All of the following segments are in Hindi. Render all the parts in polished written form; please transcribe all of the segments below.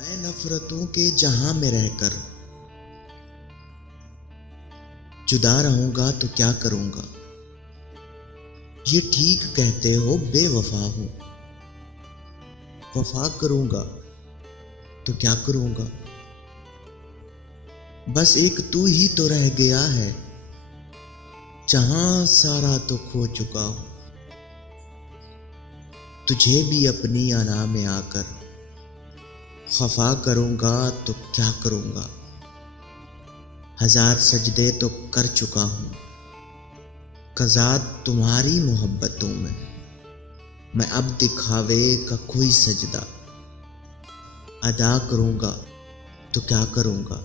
मैं नफरतों के जहां में रहकर जुदा रहूंगा तो क्या करूंगा। ये ठीक कहते हो बेवफा हूं, वफा करूंगा तो क्या करूंगा। बस एक तू ही तो रह गया है, जहां सारा तो खो चुका हूं। तुझे भी अपनी अना में आकर खफा करूंगा तो क्या करूंगा। हजार सजदे तो कर चुका हूं, कज़ा तुम्हारी मोहब्बतों में। मैं अब दिखावे का कोई सजदा अदा करूंगा तो क्या करूंगा।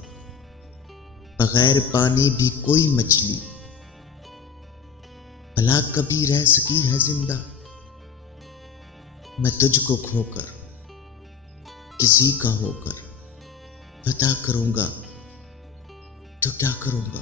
बगैर पानी भी कोई मछली भला कभी रह सकी है जिंदा। मैं तुझको खोकर किसी का होकर पता करूंगा तो क्या करूंगा।